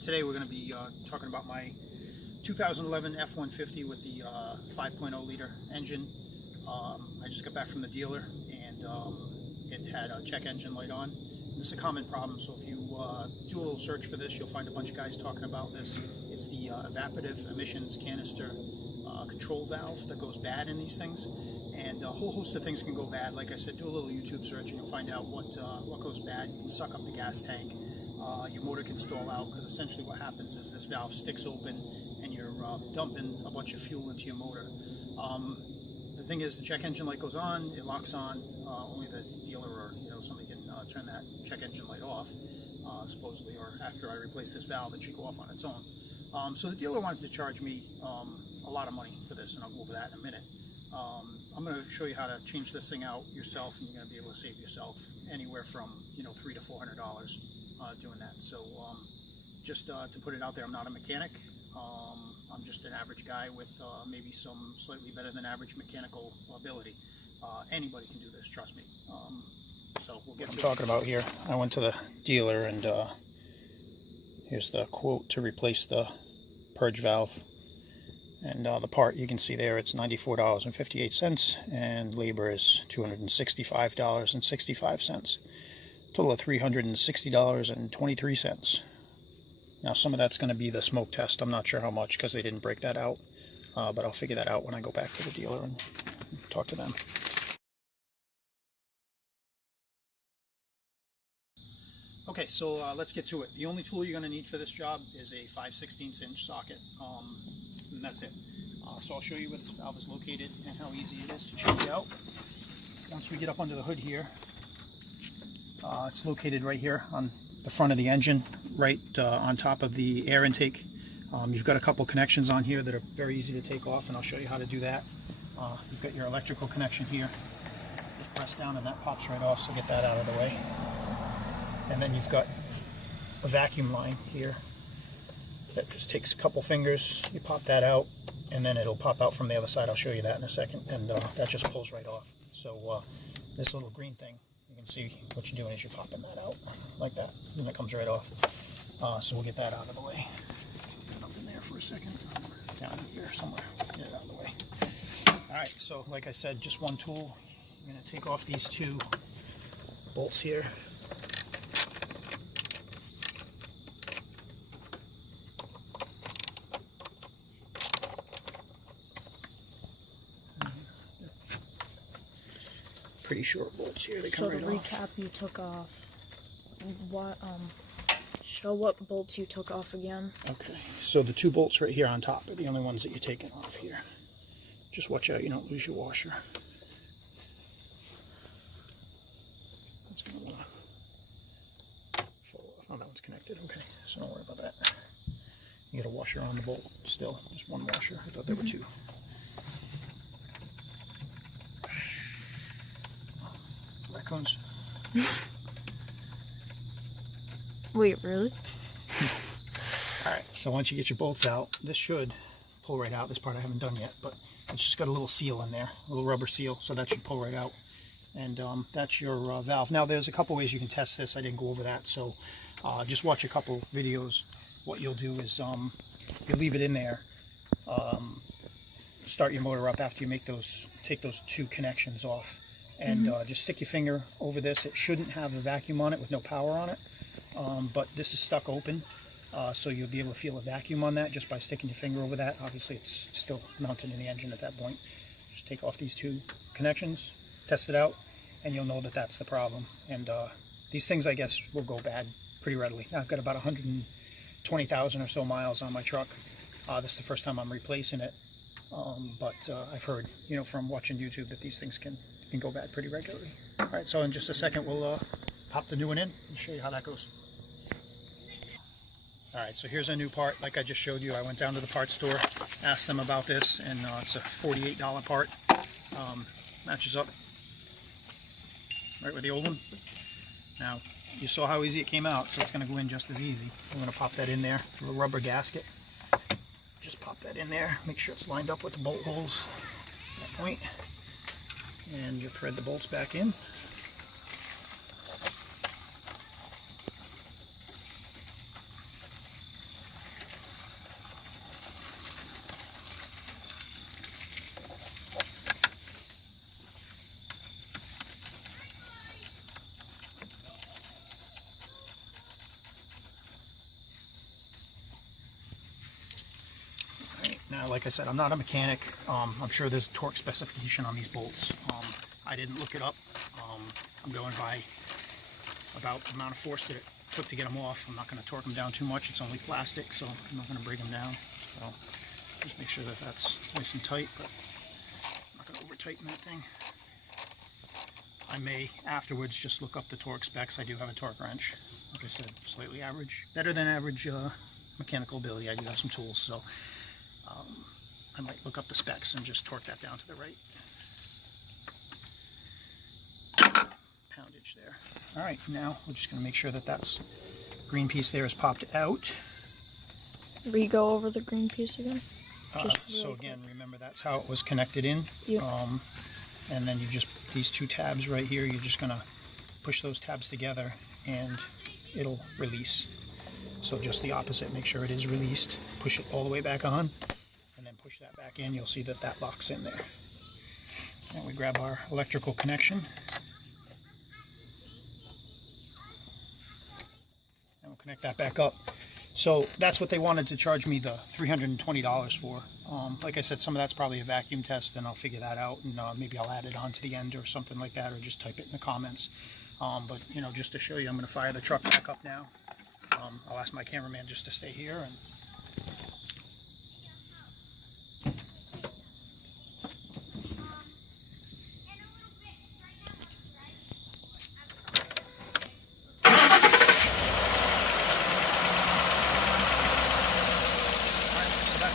Today we're going to be talking about my 2011 F150 with the 5.0 liter engine. I just got back from the dealer and it had a check engine light on. This is a common problem, so if you do a little search for this, you'll find a bunch of guys talking about this. It's the evaporative emissions canister control valve that goes bad in these things, and a whole host of things can go bad. Like I said, do a little YouTube search and you'll find out what goes bad. You can suck up the gas tank, your motor can stall out, because essentially what happens is this valve sticks open and you're dumping a bunch of fuel into your motor. The thing is, the check engine light goes on, it locks on. Only the dealer or somebody can turn that check engine light off, supposedly, or after I replace this valve it should go off on its own. So the dealer wanted to charge me a lot of money for this, and I'll go over that in a minute. I'm going to show you how to change this thing out yourself, and you're going to be able to save yourself anywhere from $300 to $400 doing that. So just to put it out there, I'm not a mechanic. I'm just an average guy with maybe some slightly better than average mechanical ability. Anybody can do this, trust me. So we'll get to what I'm talking about here. I went to the dealer, and here's the quote to replace the purge valve. And the part you can see there, it's $94.58, and labor is $265.65. Total of $360.23. Now some of that's going to be the smoke test. I'm not sure how much, because they didn't break that out, but I'll figure that out when I go back to the dealer and talk to them. Okay, so let's get to it. The only tool you're going to need for this job is a 5/16 inch socket, and that's it. So I'll show you where this valve is located and how easy it is to change out. Once we get up under the hood here, it's located right here on the front of the engine, right on top of the air intake. You've got a couple connections on here that are very easy to take off, and I'll show you how to do that. You've got your electrical connection here. Just press down and that pops right off, so get that out of the way. And then you've got a vacuum line here that just takes a couple fingers. You pop that out, and then it'll pop out from the other side. I'll show you that in a second. And that just pulls right off. So this little green thing, you can see what you're doing is you're popping that out like that, and it comes right off. So we'll get that out of the way. Put it up in there for a second. Down here somewhere. Get it out of the way. All right, so like I said, just one tool. I'm going to take off these two bolts here. Pretty short bolts here. They come right off. So to recap, you took off what? Show what bolts you took off again. Okay, so the two bolts right here on top are the only ones that you're taking off here. Just watch out you don't lose your washer. That's gonna want to fall off. Oh, that one's connected. Okay, so don't worry about that. You got a washer on the bolt still. Just one washer. I thought there were two. Raccoons. Wait, really? Alright, so once you get your bolts out, this should pull right out. This part I haven't done yet, but it's just got a little seal in there, a little rubber seal, so that should pull right out. And that's your valve. Now there's a couple ways you can test this. I didn't go over that, so just watch a couple videos. What you'll do is you leave it in there, start your motor up after you take those two connections off. And just stick your finger over this. It shouldn't have a vacuum on it with no power on it, but this is stuck open, so you'll be able to feel a vacuum on that just by sticking your finger over that. Obviously it's still mounted in the engine at that point. Just take off these two connections, test it out, and you'll know that that's the problem. And these things, I guess, will go bad pretty readily. Now, I've got about 120,000 or so miles on my truck. This is the first time I'm replacing it, but I've heard from watching YouTube that these things can go bad pretty regularly. All right, so in just a second we'll pop the new one in and show you how that goes. All right, so here's a new part. Like I just showed you, I went down to the parts store, asked them about this, and it's a $48 part. Matches up right with the old one. Now, you saw how easy it came out, so it's going to go in just as easy. I'm going to pop that in there, a little rubber gasket. Just pop that in there, make sure it's lined up with the bolt holes at that point. And you thread the bolts back in. Now, like I said, I'm not a mechanic. I'm sure there's torque specification on these bolts. I didn't look it up. I'm going by about the amount of force that it took to get them off. I'm not going to torque them down too much. It's only plastic, so I'm not going to break them down. So just make sure that that's nice and tight, but I'm not going to over tighten that thing. I may afterwards just look up the torque specs. I do have a torque wrench. Like I said, slightly average, better than average mechanical ability. I do have some tools, so I might look up the specs and just torque that down to the right poundage there. All right, now we're just going to make sure that that's green piece there is popped out. Re-go over the green piece again. So again, remember that's how it was connected in. Yep. And then you just, these two tabs right here, you're just going to push those tabs together and it'll release. So just the opposite, make sure it is released, push it all the way back on, and then push that back in. You'll see that that locks in there. And we grab our electrical connection. And we'll connect that back up. So that's what they wanted to charge me the $320 for. Like I said, some of that's probably a vacuum test, and I'll figure that out, and maybe I'll add it on to the end or something like that, or just type it in the comments. But you know, just to show you, I'm going to fire the truck back up now. I'll ask my cameraman just to stay here. And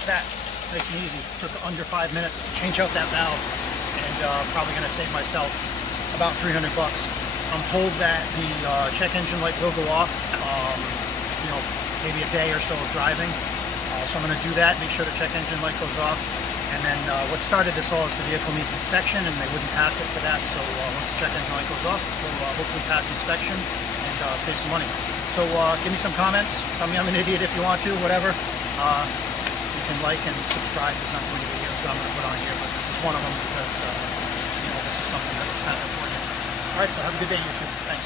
that nice and easy. Took under 5 minutes to change out that valve, and probably going to save myself about 300 bucks. I'm told that the check engine light will go off, you know, maybe a day or so of driving. So I'm going to do that, make sure the check engine light goes off. And then what started this all is the vehicle needs inspection, and they wouldn't pass it for that. So once the check engine light goes off, we'll hopefully pass inspection and save some money. So give me some comments. Tell me I'm an idiot if you want to, whatever. You can like and subscribe. There's not too many videos that I'm going to put on here, but this is one of them because you know, this is something that was kind of important. All right, so have a good day, YouTube. Thanks.